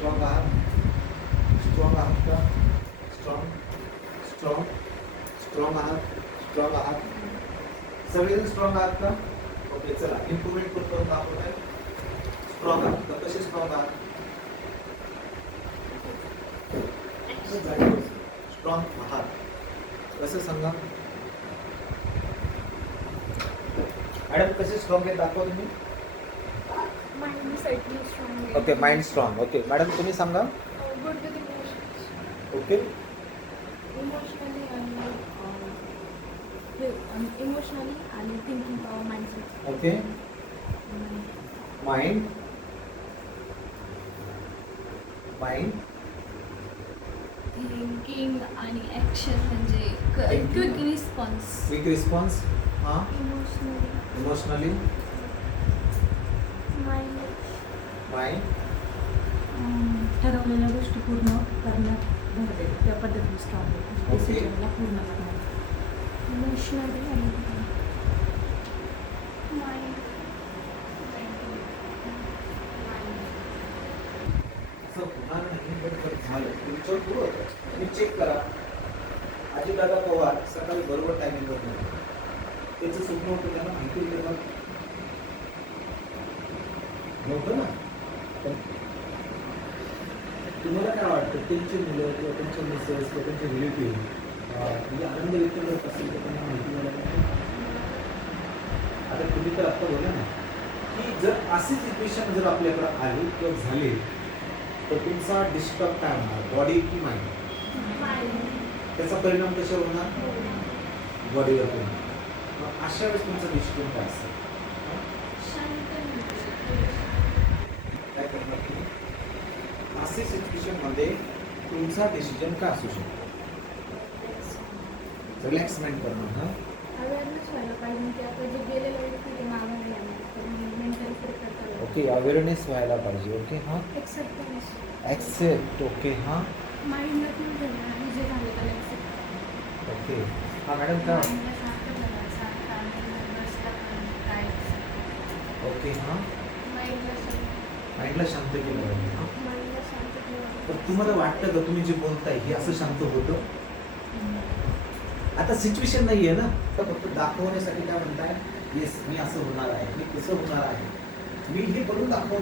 Strong आहात, strong आहात का, स्ट्रॉंग स्ट्रॉंग स्ट्रॉंग आहात, स्ट्रॉंग आहात, सगळेजण स्ट्रॉंग आहात का? ओके, चला इम्प्रुव्हमेंट करतो दाखवत आहे. स्ट्रॉंग आहात तर कसे स्ट्रॉंग आहात? स्ट्रॉंग आहात कसं सांगा मॅडम, कसे स्ट्रॉंग आहेत दाखवा तुम्ही. Okay, mind strong. Okay madam, तुम्ही सांगा. ओके, इमोशनली आणि thinking power mindset. Okay, mind mind thinking आणि ॲक्शन म्हणजे क्विक रिस्पॉन्स. Quick response. हां, इमोशनली इमोशनली माइंड माइंड ठरवलेल्या गोष्टी पूर्ण करण्यात भर देते त्या पद्धतीने स्ट्रॉंग ओके. डिसिजनला पूर्ण करण्यात. इमोशनली आणि माइंड असं होणार नाही, पण झालं तुमचं सुरू होतं. तुम्ही चेक करा. अजितदादा पवार सकाळी बरोबर टायमिंगवर निघाले. त्यांचं स्वप्न होतं, त्यांना माहिती होतं नव्हतं ना. पण तुम्हाला काय वाटतं, त्यांची मुलं किंवा त्यांचे मिसेस किंवा त्यांचे रिलेटिव्ह म्हणजे आनंद व्यक्त करत असेल तर त्यांना माहिती मिळालं. आता तुम्ही तर आत्ता बोला ना की जर अशी सिच्युएशन जर आपल्याकडे आली किंवा झाली तर तुमचा डिस्टर्ब काय होणार, बॉडी की माइंड? त्याचा परिणाम कशावर होणार? बॉडीवर होणार. मग अशा वेळेस तुमचा डिसिजन काय असेल? काय करणार तुम्ही? अशी सिच्युएशनमध्ये तुमचा डिसिजन काय असू शकतो? रिलॅक्समेंट करणं. हां, अवेअरनेस व्हायला पाहिजे की आता जे गेलेलं व्यक्ती ते मागं मेंटली प्रिपेअर करायला. ओके, अवेअरनेस व्हायला पाहिजे. ओके, हां, एक्सेप्टन्स. ॲक्सेप्ट. ओके, हां, माइंडला पण झालं आणि जे झालं त्याला एक्सेप्ट. ओके. हां मॅडम, काय? माइंडला सारखं झालं सारखं आणि बसला काय ओके, हां, माइंडला माइंडला शांत केलं पाहिजे. हां, माइंडला शांत ठेवा. तर तुम्हाला वाटतं का तुम्ही जे बोलताय हे असं शांत होतं? आता सिच्युएशन नाही आहे ना, तर फक्त दाखवण्यासाठी काय म्हणताय, येस मी असं होणार आहे, मी कसं होणार आहे, मी हे करून दाखव,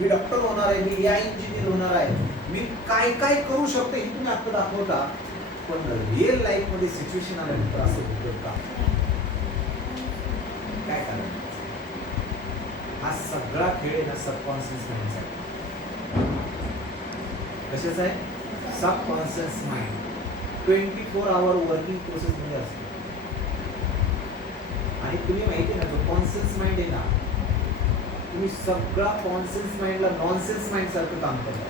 मी डॉक्टर होणार आहे, मी या इंजिनियर होणार आहे, मी काय काय करू शकतो हे तुम्ही आता दाखवता. पण रिअल लाईफ मध्ये सिच्युएशन आल्यानंतर असं होतं का? काय कारण? हा सगळा खेळ आहे ना सबकॉन्शियस माइंडचा. कशाचा आहे? सबकॉन्शियस माइंड 24 आवर वर्किंग प्रोसेस मध्ये असतो. आणि तुम्ही माहिती आहे ना, जो कॉन्शियस माइंड आहे ना, तुम्ही सगळा कॉन्शियस माइंडला नॉनसेन्स माइंड सारखं काम करता.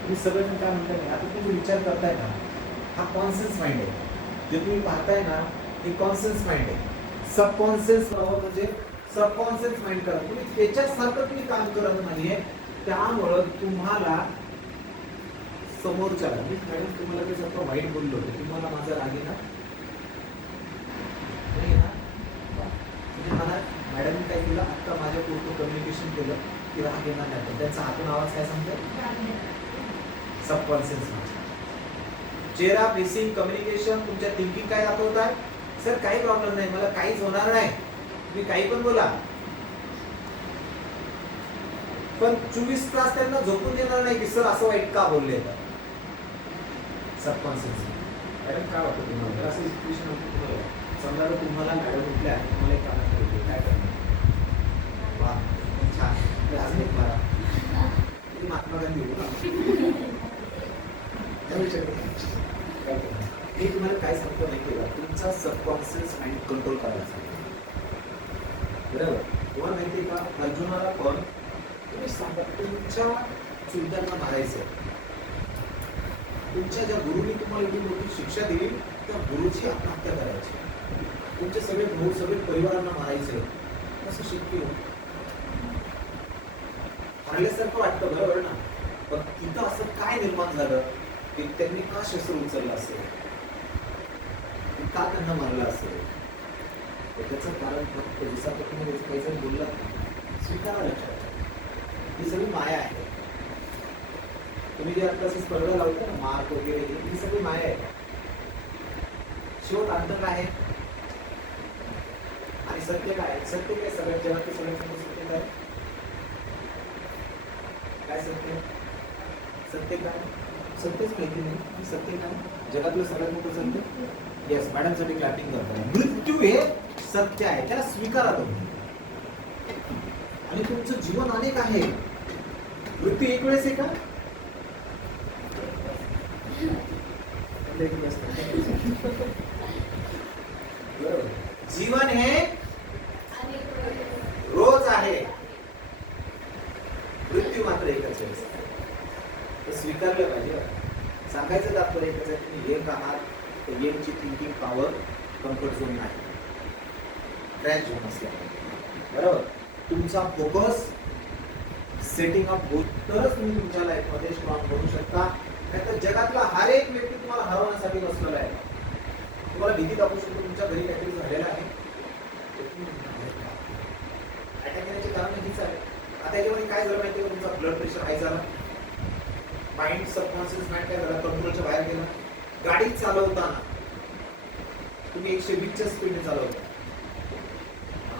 तुम्ही सगळं काय म्हणताय ना, आता तुम्ही विचार करताय ना, हा कॉन्शियस माइंड आहे. जे तुम्ही पाहताय ना, हे कॉन्शियस माइंड आहे. सबकॉन्शियस म्हणजे सबकॉन्शियस माइंड करा. तुम्ही त्याच्यासारखं तुम्ही काम करत नाहीये. त्यामुळं तुम्हाला समोरच्या मी मॅडम तुम्हाला ते सगळं वाईट बोललो होतो, तुम्हाला माझा राग येणार नाही ना? म्हणजे मला मॅडम काय केलं, आत्ता माझ्या पूर्ण कम्युनिकेशन केलं की राग येणार नाही. पण त्यांचा आतून आवाज काय सांगतो? Subconscious mind. चेहरा, फेसिंग, कम्युनिकेशन, तुमच्या थिंकिंग काय दाखवत आहे? सर काही प्रॉब्लेम नाही, मला काहीच होणार नाही, तुम्ही काही पण बोला. पण 24 तास त्यांना झोपून देणार नाही की सर असं वाईट का बोलले. सबकॉन्शियस. मॅडम काय वाटतं तुम्हाला असं सिच्युएशन होतं तुम्हाला? समजा तुम्हाला मॅडम उठल्या तुम्हाला एक कामात ठेवले, काय करणार? वा छान, अजून एक मारा. तुम्ही महात्मा गांधी होतो ना? काय करणार? मी तुम्हाला काय सांगतो नाही केलं, तुमचा सबकॉन्शियस माइंड कंट्रोल करायचा. बरोबर? तुम्हाला माहिती आहे का, अर्जुनाला पण तुम्ही सांगा तुमच्या चुलत्यांना मारायचं. तुमच्या ज्या गुरुनी तुम्हाला एवढी मोठी शिक्षा दिली त्या गुरुची आत्महत्या करायची. तुमचे सगळे भाऊ सगळे परिवारांना मारायचे. कसं शक्य हो? मारल्यासारखं वाटतं बरोबर ना? पण तिथं असं काय निर्माण झालं की त्यांनी का शस्त्र उचललं असेल, का त्यांना मारलं असेल? त्याचं कारण फक्त जसं आता तुम्ही काही जण बोललात, स्वीकारा लक्षात, ही सगळी माया आहे. तुम्ही जे आता स्पर्धा लावता ना मार्क वगैरे ही सगळी माया आहे. शेवट अंत काय आहे आणि सत्य काय आहे? सत्य काय सगळ्यात जगातलं सगळ्यात मोठं सत्य काय? काय सत्य? सत्य काय? सत्यच माहिती नाही. सत्य काय? जगातलं सगळ्यात मोठं सत्य. येस, मॅडम साठी क्लॅपिंग करताय. मृत्यू हे सत्य आहे, त्याला स्वीकारा तुम्ही. आणि तुमचं जीवन अनेक आहे. मृत्यू एक वेळेस आहे का? जीवन हे रोज आहे, मृत्यू मात्र एकच वेळेस. हे स्वीकारलं पाहिजे. सांगायचं तात्पर्य एकच आहे, तुम्ही येत आहात तर येमची थिंकिंग पॉवर कम्फर्ट झोन नाही, क्रॅश झोन असल्या बरोबर. तुमचा फोकस सेटिंग अप होत तरच तुम्ही तुमच्या लाईफमध्ये स्ट्रॉंग बनू शकता. नाहीतर जगातला हर एक व्यक्ती तुम्हाला हरवण्यासाठी बसलेला आहे. तुम्हाला भीती दाखवू शकतो तुमच्या घरी काहीतरी झालेलं आहे. अटॅक येण्याचे कारण हीच आहे. आता याच्यामध्ये काय झालं माहिती आहे? तुमचा ब्लड प्रेशर हाय झाला, माइंड सबकॉन्शियस माइंड काय झाला, कंट्रोलच्या बाहेर गेला. गाडी चालवताना तुम्ही 120च्या स्पीडने चालवता,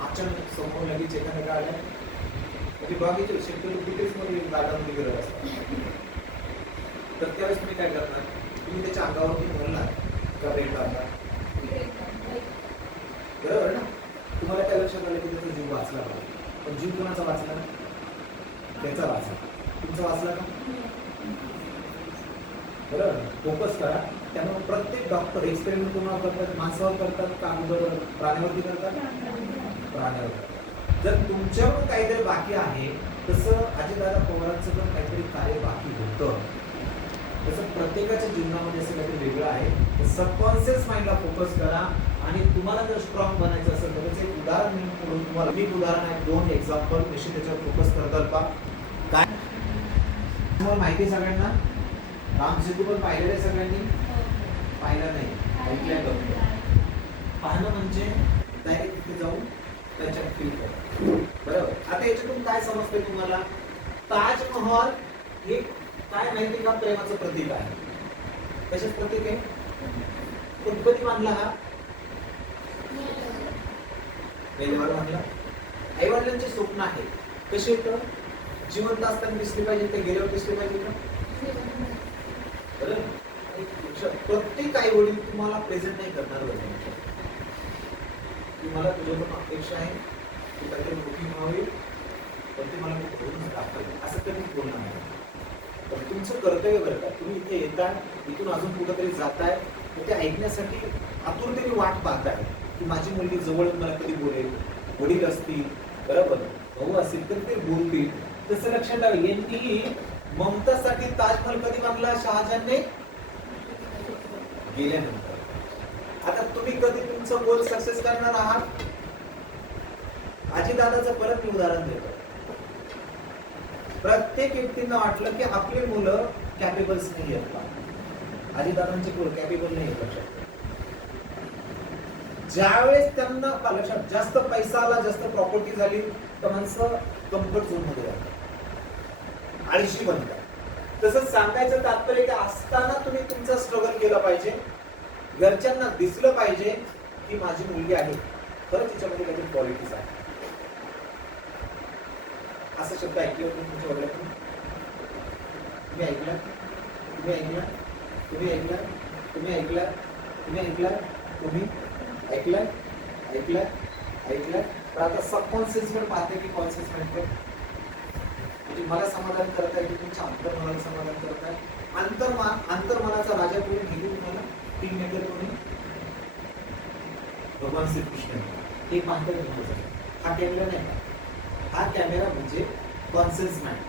अचानक समोर लगेच एखाद्या गाड्या म्हणजे बाकीचे शेतकरी डिटेल्समध्ये गाड्यांमध्ये गेलेला असतात. तर त्यावेळेस तुम्ही काय करणार? तुम्ही त्याच्या अंगावरती बोलणार का ब्रेक मारणार? बरोबर ना? तुम्हाला काय लक्षात आलं की त्याचा जीव वाचला पाहिजे. पण जीव कोणाचा वाचला? त्याचा वाचला. तुमचा वाचला का? बरोबर. फोकस करा. त्यामुळे प्रत्येक डॉक्टर एक्सपेरिमेंट कोणावर करतात? माणसावर करतात का अगोदर प्राण्यावरती करतात? प्राण्यावर करतात. जर तुमच्यावर काहीतरी बाकी आहे, तसं अजितदादा पवारांचं पण काहीतरी कार्य बाकी होतं. तसं प्रत्येकाच्या जीवनामध्ये असं काहीतरी वेगळं आहे. सबकॉन्शियस माइंडला फोकस करा. आणि तुम्हाला जर स्ट्रॉंग बनायचं असेल तर त्याचं एक उदाहरण मी करून तुम्हाला एक उदाहरण आहे, 2 एक्झाम्पल कशी त्याच्यावर फोकस करताल पा. काय तुम्हाला माहिती सगळ्यांना? राम सेतू पण पाहिलेलं आहे सगळ्यांनी? पाहिलं नाही, ऐकलंय बघ. पाहणं म्हणजे डायरेक्ट तिथे जाऊन त्याच्यात फील करा. बरोबर. आता याच्यातून काय समजतंय तुम्हाला? ताजमहल हे काय माहिती का? प्रेमाचं प्रतीक आहे. कशाच प्रतीक आहे? पण कधी मानला हा? वेळेवर मानला. आई वडिलांचे स्वप्न आहे. कसे येतं? जिवंत असताना दिसले पाहिजे ते गेल्यावर दिसले पाहिजे का? बरोबर. प्रत्येक आई वडील तुम्हाला प्रेझेंट नाही करणार. तुम्हाला तुझ्याकडून अपेक्षा आहे की काहीतरी मोठी व्हावी, पण ती मला करून दाखवावी असं कधी बोलणार नाही. पण तुमचं कर्तव्य करता. तुम्ही इथे येताय, इथून अजून कुठंतरी जाताय, ते ऐकण्यासाठी आतुरतेने वाट पाहताय की माझी मुलगी जवळ मला कधी बोलेल, वडील असतील बरोबर, भाऊ असतील तर ते बोलतील. तसं लक्षात ठेवा. यांनी ममतासाठी ताजमहल कधी बांधला? शहाजहानने गेल्यानंतर. आता तुम्ही कधी तुमचं गोल सक्सेस करणार आहात? अजितदादाचं परत मी उदाहरण देतो. प्रत्येक व्यक्तींना वाटलं की आपली मुलं कॅपेबल्स नाही आहेत का? अजितदादांचे मुलं कॅपेबल नाही आहेत. ज्यावेळेस त्यांना लक्षात जास्त पैसा आला, जास्त प्रॉपर्टी झाली तर माणसं कम्फर्ट झोन मध्ये जातात, आळशी बनतात. तसंच सांगायचं तात्पर्य की असताना तुम्ही तुमचा स्ट्रगल केला पाहिजे. घरच्यांना दिसलं पाहिजे की माझी मुलगी आहे, खरंच तिच्यामध्ये काहीतरी क्वालिटीज आहे. असं शब्द ऐकले होते तुमच्या वडिलांकडून? तुम्ही ऐकला? तुम्ही ऐकला? तुम्ही ऐकला? तुम्ही ऐकला? तुम्ही ऐकला? तुम्ही ऐकला? ऐकला? ऐकला? तर आता सबकॉन्शियस कडे पाहते की कॉन्शियस माइंड कडे? म्हणजे मला समाधान करताय की तुमच्या अंतर्मनाला समाधान करताय? अंतर्मनाचा राजा कोणी घेतली तुम्हाला? किंग मेकर कोणी? भगवान श्रीकृष्ण. हे पाहताय तुम्हाला. हा कॅमेरा नाही का? हा कॅमेरा म्हणजे कॉन्शियस माइंड.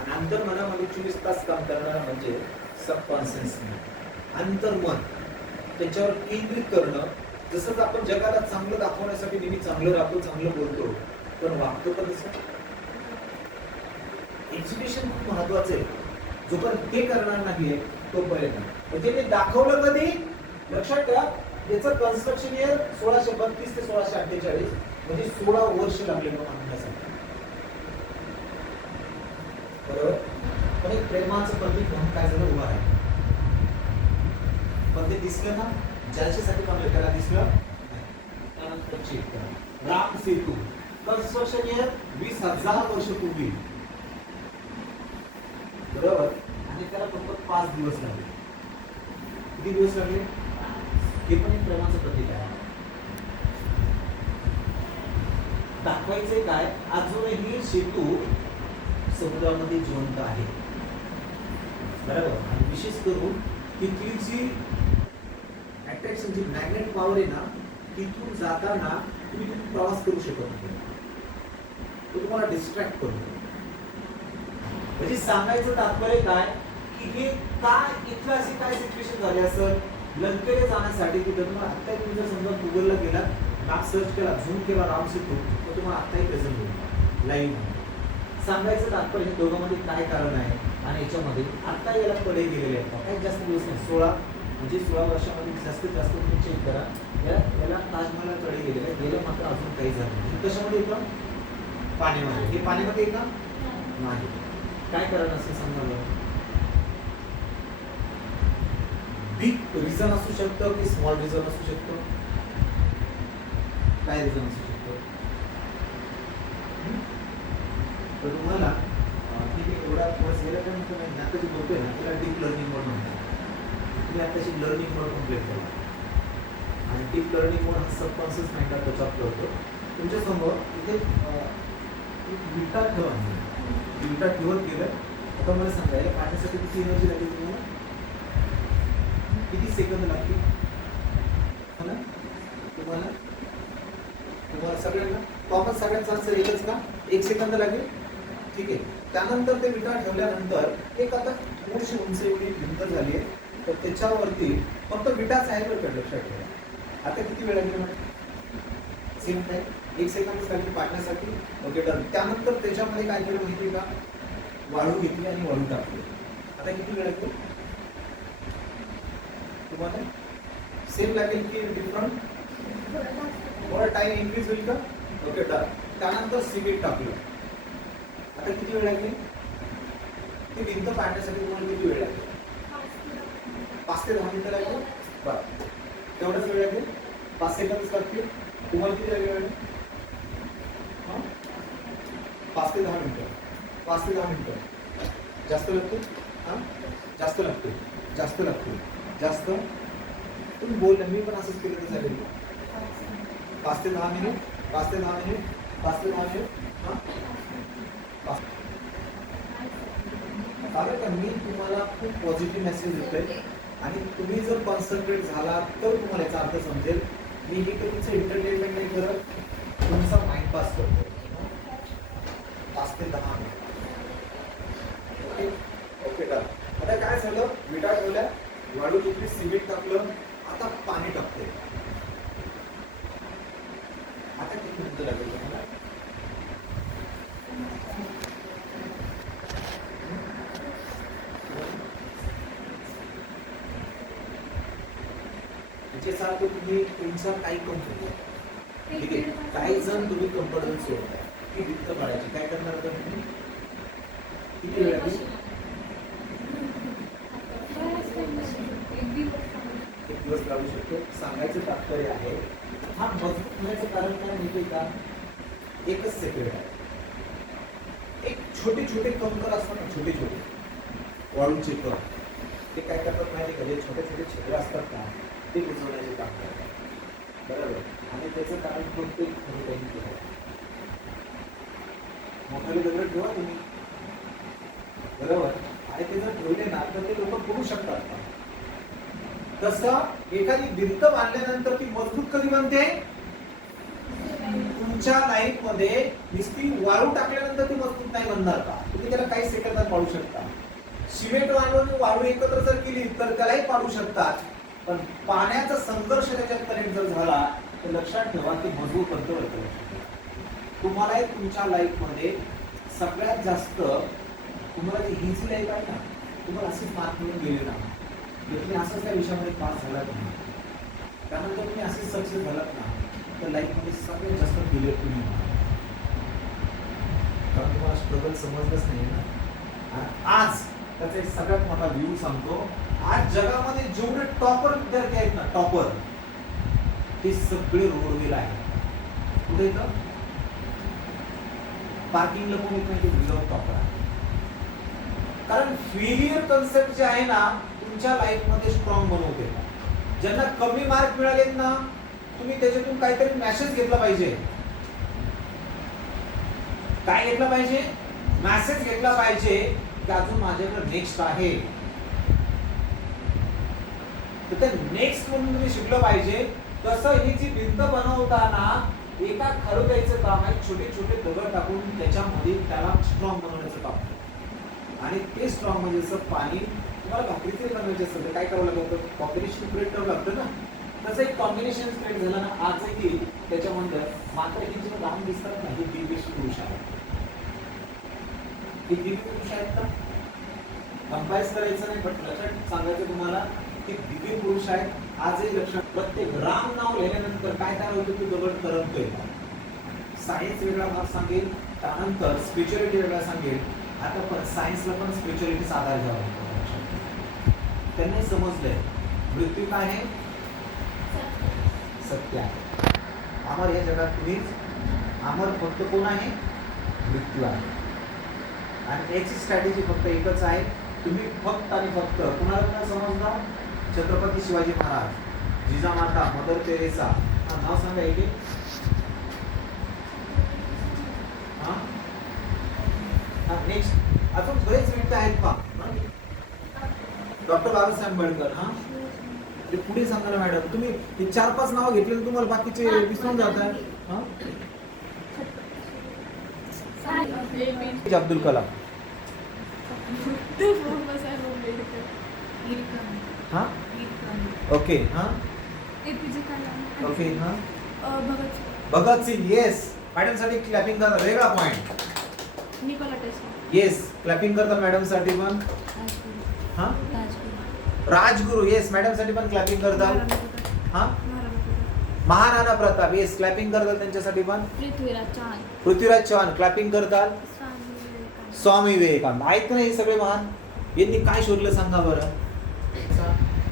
आणि अंतर्मनामध्ये 24 तास काम करणारा म्हणजे सबकॉन्शियस माइंड. अंतर्मन त्याच्यावर केंद्रित करणं. जसंच आपण जगाला चांगलं दाखवण्यासाठी नेहमी चांगलं राहतो, चांगलं बोलतो, पण वागतो पण तसं. एज्युकेशन खूप महत्वाचं आहे. जोपर्यंत ते करणार नाही तोपर्यंत. म्हणजे ते दाखवलं कधी? लक्षात ठेवा, त्याचं कन्स्ट्रक्शन इयर 1632 ते 1648, म्हणजे 16 वर्ष लागले म्हणण्यासाठी. बरोबर. पण एक प्रेमाचं प्रतीक म्हणून काय झालं उभा आहे. पण ते दिसलं ना ज्याच्यासाठी पण त्याला दिसलं नाही. त्यानंतर चेक करा राम सेतू कन्स्ट्रक्शन इयर 20,000 वर्षपूर्वी बरोबर आणि त्याला फक्त 5 दिवस लागले. किती दिवस लागले? हे पण एक प्रेमाचं प्रतीक आहे. दाखवायचे काय अजूनही सेतू समुद्रामध्ये जिवंत आहे बरोबर. आणि विशेष करून तिथली जी अट्रॅक्शन जी मॅग्नेट पॉवर आहे ना तिथून जाताना तुम्ही तिथून प्रवास करू शकत नाही. तो तुम्हाला डिस्ट्रॅक्ट करतो. म्हणजे सांगायचं तात्पर्य काय की हे काय इथलं अशी काय सिच्युएशन झाली असेल लंकेला जाण्यासाठी तिथं तुम्हाला आता तुम्ही जर समजा गुगलला गेला मॅप सर्च केला झूम केला राम सेतू तर तुम्हाला आत्ताही प्रेझेंट होईल लाईव्ह. सांगायचं तात्पर्य हे दोघांमध्ये काय कारण आहे आणि याच्यामध्ये आता याला कडे गेलेले आहेत काही जास्त दिवस नाही 16 वर्षामध्ये जास्तीत जास्त तुम्ही चेक करा याला ताजमहलला कडे गेलेले आहे. गेलं मात्र अजून काही झालं नाही. कशामध्ये येतं? पाण्यामध्ये. हे पाण्यामध्ये येतं नाही. काय कारण असेल सांगा बरं. बिग रिझन असू शकतं की स्मॉल रिझन असू शकतं. काय रिझन असू शकतं? तर तुम्हाला ठीक आहे एवढा कोर्स गेला त्यानंतर मी आता जे बोलतोय ना त्याला डीप लर्निंग मोड म्हणतात. तुम्ही आताशी लर्निंग मोड कम्प्लीट करा आणि डीप लर्निंग मोड हा सबकॉन्शियस माइंडला टच अप करतो. तुमच्या समोर इथे विटा ठेवा. विटा ठेवत गेलं आता मला सांगायला पाण्यासाठी किती एनर्जी लागेल तुम्हाला? किती सेकंद लागतील? हो ना तुम्हाला सगळ्यांना कॉमन सगळ्यांचा आन्सर एकच का? 1 सेकंद लागेल. ठीक आहे. त्यानंतर ते विटा ठेवल्यानंतर एक आता थोडीशी उंच एवढी भिंत झाली आहे तर त्याच्यावरती फक्त विटाच आहे बरं लक्षात ठेवा. आता किती वेळ लागेल? सेम टाइम 1 सेकंदच लागेल पाडण्यासाठी. Okay done. त्यानंतर त्याच्यामध्ये काय केलं माहिती आहे का? वाळू घेतली आणि वाळू टाकली. आता किती वेळ लागेल तुम्हाला? सेम लागेल की डिफरंट? थोडा टाइम इन्क्रीज होईल का? Okay done. त्यानंतर सिमेंट टाकलं. आता किती वेळ लागेल? ती भिंत पाडण्यासाठी तुम्हाला किती वेळ लागेल? 5 ते 10 मिनिटं लागेल. बरं तेवढंच वेळ लागेल. 5 सेकंद लागतील. तुम्हाला किती लागेल? 5 ते 10 मिनिटं. 5 ते 10 मिनिटं जास्त लागतील. जास्त लागतील. जास्त लागतील. जास्त तुम्ही बोलले मी पण असंच केलं तर चालेल. 5 ते 10 मिनिट. 5 ते 10 मिनिट. 5 ते 10 मिनिट. कारण का मी तुम्हाला खूप पॉझिटिव्ह मेसेज देतोय आणि तुम्ही जर कॉन्सन्ट्रेट झाला तर तुम्हाला याचा अर्थ समजेल. मी हे तुमचं एंटरटेनमेंट नाही करत तुमचा माइंड पास करतो. 5 ते 10 मिनिट. Okay done. आता काय झालं? विटा ठेवल्या वाळू घेतली सिमेंट टाकलं आता पाणी टाकते. आता किती मिनिटं लागेल तुम्हाला? त्याच्यासारखं तुम्ही तुमचा काही कम्फर्ट ठीक आहे. काही जण तुम्ही कम्फर्टेबल सोडताय की भिंत पाडायची काय करणार होता तुम्ही? किती वेळ लागेल? 1 दिवस लागू शकतो. सांगायचं तात्पर्य आहे हा मजबूत होण्याचं कारण काय माहितीये का? एकच सेकंड आहे. एक छोटे छोटे कंकर असतात ना छोटे छोटे वाळूचे कण ते काय करतात माहिती का? जे छोटे छोटे छिद्र असतात ना ते बुजवण्याचे काम करतात बरोबर. आणि त्याचं कारण कोणतंही खरं काही केलं मोठाले दगड ठेवा तुम्ही बरोबर आणि ते जर ठेवले ना तर ते लोक करू शकतात का? तसं एखादी भिंत बांधल्यानंतर ती मजबूत कधी बनते? तुमच्या लाईफ मध्ये नुसती वाळू टाकल्यानंतर ती मजबूत नाही बनणार का? तुम्ही त्याला काही सेकंदात पाडू शकता. सिमेंट आणि वाळू एकत्र जर केली तर त्यालाही पाडू शकतात. पण पाण्याचा संघर्ष त्याच्यात कनेक्ट जर झाला तर लक्षात ठेवा की मजबूत बनतो. तुम्हाला तुमच्या लाईफ मध्ये सगळ्यात जास्त तुम्हाला जी इझी लाईफ आहे ना तुम्हाला असेच मार्क मिळून गेले ना तुम्ही असंच त्या विषयामध्ये पास झालात ना त्यानंतर तुम्ही असेच सक्सेस झालात ना तर लाईफमध्ये सगळ्यात जास्त फेलियर तुम्ही होणार. कारण तुम्हाला स्ट्रगल समजलंच नाही ना आणि आज त्याचा एक सगळ्यात मोठा व्ह्यू सांगतो. आज जगामध्ये जेवढे टॉपर विद्यार्थी आहेत ना, टॉपर, ते सगळे रोडवेला आहेत. कुठे येतं? पार्किंगला कोण येत नाही, ते विदाउट टॉपर आहे. कारण फेलियर कन्सेप्ट जे आहे ना, तुमच्या लाईफ मध्ये स्ट्रॉंग बनवते. ज्यांना कमी मार्क मिळालेत ना, तुम्ही त्याच्यातून काहीतरी मेसेज घेतला पाहिजे. काय घेतला पाहिजे? मेसेज घेतला पाहिजे की अजून माझ्याकडे नेक्स्ट आहे. तर ते नेक्स्ट म्हणून तुम्ही शिकलं पाहिजे. तसं ही जी भिंत बनवताना एका खरोद्याचं काम आहे, छोटे छोटे दगड टाकून त्याच्यामध्ये त्याला स्ट्रॉंग बनवण्याचं काम. आणि ते स्ट्रॉंग म्हणजे जसं पाणी तुम्हाला भाकरीचे बनवायचे असेल तर काय करावं लागतं? कॉम्बिनेशन क्रिएट करावं लागतं ना. तसं एक कॉम्बिनेशन क्रिएट झालं ना, आजही त्याच्यामध्ये मात्र हे जे लहान दिसतात ना, हे दिव्य पुरुष आहेत. हे दिव्य पुरुष आहेत का? कंपायर्स करायचं नाही, पण लक्षात सांगायचं तुम्हाला की दिव्य पुरुष आहेत. आजही लक्षात, प्रत्येक राम नाव लिहिल्यानंतर काय तयार होतं की दगड तरंगतोय. सायन्स वेगळा भाग सांगेल, त्यानंतर स्पिरिच्युअलिटी वेगळा सांगेल. आता पण सायन्सला पण स्पिरिच्युअलिटीचा आधार घ्यावा लागतो. त्यांनी समजलंय मृत्यू काय आहे? सत्य आहे. अमर या जगात तुम्हीच, अमर फक्त कोण आहे? मृत्यू आहे. आणि याची स्ट्रॅटेजी फक्त एकच आहे, तुम्ही फक्त आणि फक्त कुणाला समजता? Chhatrapati Shivaji Maharaj, Jijamata, Mother Teresa. हा नाव सांगा एक. नेक्स्ट अजून बरेच व्यक्ती आहेत पहा. डॉक्टर बाबासाहेब आंबेडकर. हा ते पुढे सांगा ना मॅडम. तुम्ही हे 4-5 नाव घेतले तुम्हाला बाकीचे विसरून जात आहे. अब्दुल कलाम. हा ओके. हा ओके. हा भगत सिंग. येस, मॅडम साठी क्लॅपिंग करा. वेगळा point. Nikola Tesla. Yes, clapping करता मॅडम साठी पण. हा राजगुरु. येस, मॅडम साठी पण क्लॅपिंग करतात. हा महाराणा प्रताप. येस, क्लॅपिंग करतात त्यांच्यासाठी पण. पृथ्वीराज चव्हाण क्लॅपिंग करतात. स्वामी विवेकानंद. ऐक ना, हे सगळे महान. यांनी काय शोधलं सांगा बरं?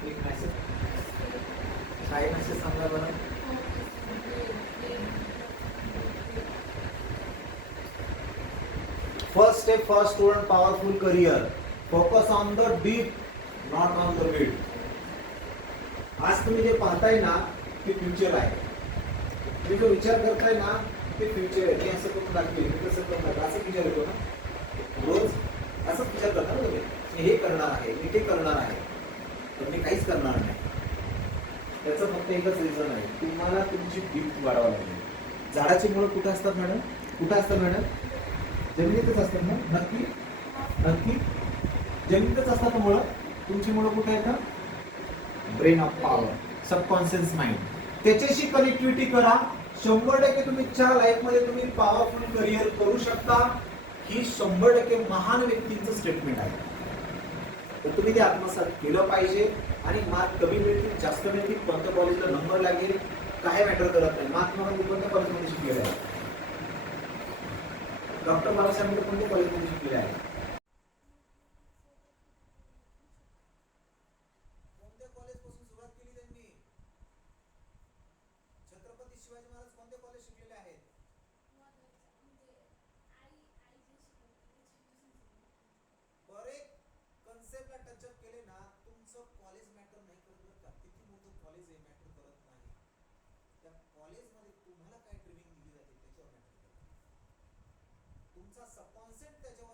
एक मेसेज काय मेसेज सांगा बरं? First step for student powerful career. Focus on the deep, not on the mid. आज तुम्ही जे पाहताय ना, ते फ्युचर आहे. तुम्ही जो विचार करताय ना, ते फ्युचर आहे. मी असं करून दाखवेल, मी कसं करून दाखवेल, असं विचार येतो ना. रोज असंच विचार करता ना तुम्ही. मी हे करणार आहे, मी ते करणार आहे, तर मी काहीच करणार नाही. त्याचं फक्त एकच रिझन आहे, तुम्हाला तुमची डीप वाढवावी लागेल. झाडाची मुळं कुठं असतात मॅडम? कुठं असतात मॅडम? जमिनीतच असतात ना? नक्की नक्की जमिनीतच असतात मुळं. तुमची मुळं कुठे येतात? Brain of power, subconscious mind. त्याच्याशी कनेक्टिव्हिटी करा. 100% तुमच्या लाईफ मध्ये तुम्ही पॉवरफुल करिअर करू शकता. ही 100% महान व्यक्तींचं स्टेटमेंट आहे. तर तुम्ही ते आत्मसात केलं पाहिजे. आणि मार्क कमी मिळतील, जास्त मिळतील, कोणत्या कॉलेजला नंबर लागेल काय मॅटर करत नाही. मार्क मला कोणत्या कॉलेजमध्ये शिकलेलं आहे? डॉक्टर बाबासाहेब आंबेडकर कोणत्या कॉलेजमध्ये शिकलेले आहे? कोणत्या कॉलेजपासून सुरुवात केली त्यांनी? छत्रपती शिवाजी महाराज कोणत्या कॉलेज शिकलेले आहेत? बरे कन्सेप्टला टच अप केले ना, तुमचं कॉलेज मॅटर नाही करत का? किती मोठं कॉलेज आहे मॅटर करत नाही. त्या कॉलेजमध्ये तुम्हाला काय ट्रेनिंग दिली जाते त्याच्यावर मॅटर करत. तुमचा सबकॉन्सेप्ट त्याच्यावर